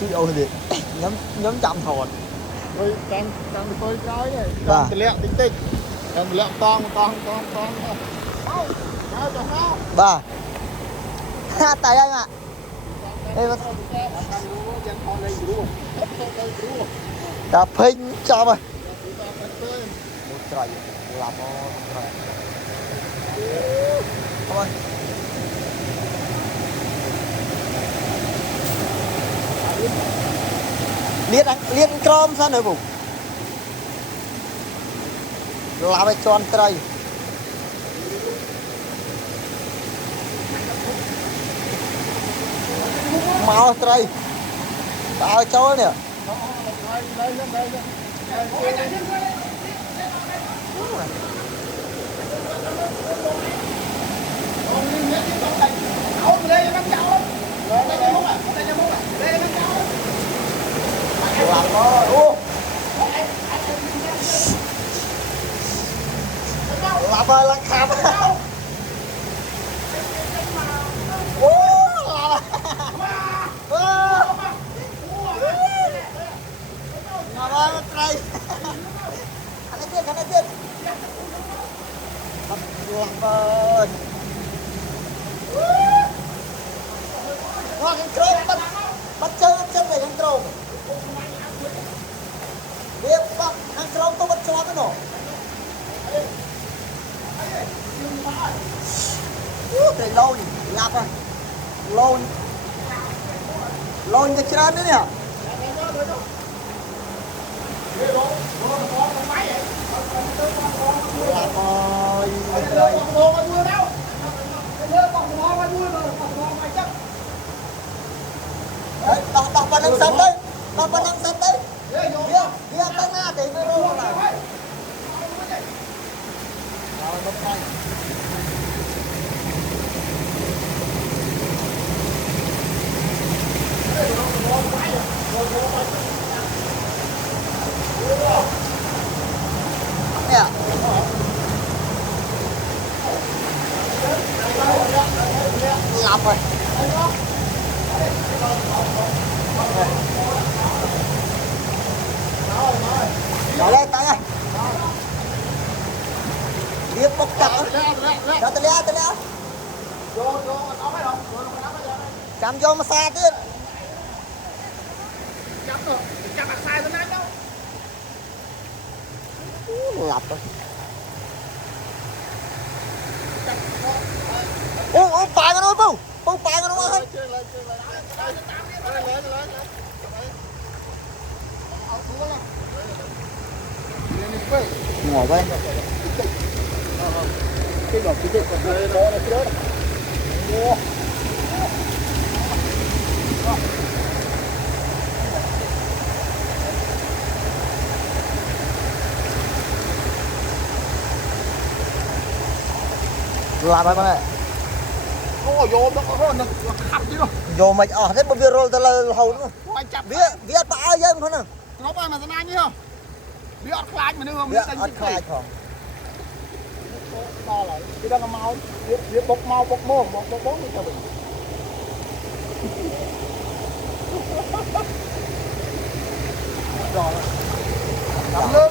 chui ô đi nhóm chậm thọt rồi càng tôi nói này càng lẹ tinh tinh càng lẹ to ba ha tại anh ạ đã phình cho mày một trời làm thôi liên crom sao nữa bụng làm cái tròn trời mau trời tao cho nè làm nó làm ơi lăng khám Ngồi đây khăn này tiếp làm ơi ngon cái bắt chân về thằng trâu biết bắt thằng trâu tôi bắt cho cái nổ cái lâu nhỉ ngạp à lâu cái chân nữa nè đọc vào năng sân đấy đọc vào năng sân đấy đi tăng na thì mới rô lại nè ngập rồi Rồi lên tay ơi. Điệp bốc chặt. Cho tôi lé. Vô nó phải không? Chạm vô mà xa chứ. Chặt là sai tới nãy đâu. Lặp rồi. Ô bài nó không? Không bài nó không? Ngồi bên. Cái gọt cái đó. Làm ai con này? Vô nó khắp chứ đâu. Vô mày thế mà vừa rồi ta là hầu nữa. Viết bả dân thôi nè. Nó bao mà anh nhá. Viết khai mà nữa viết khai không. To lại. Cái đó là mau. Viết bốc mau bốc mồm, bốc bốn đi cho mình. Rồi. Cầm nước.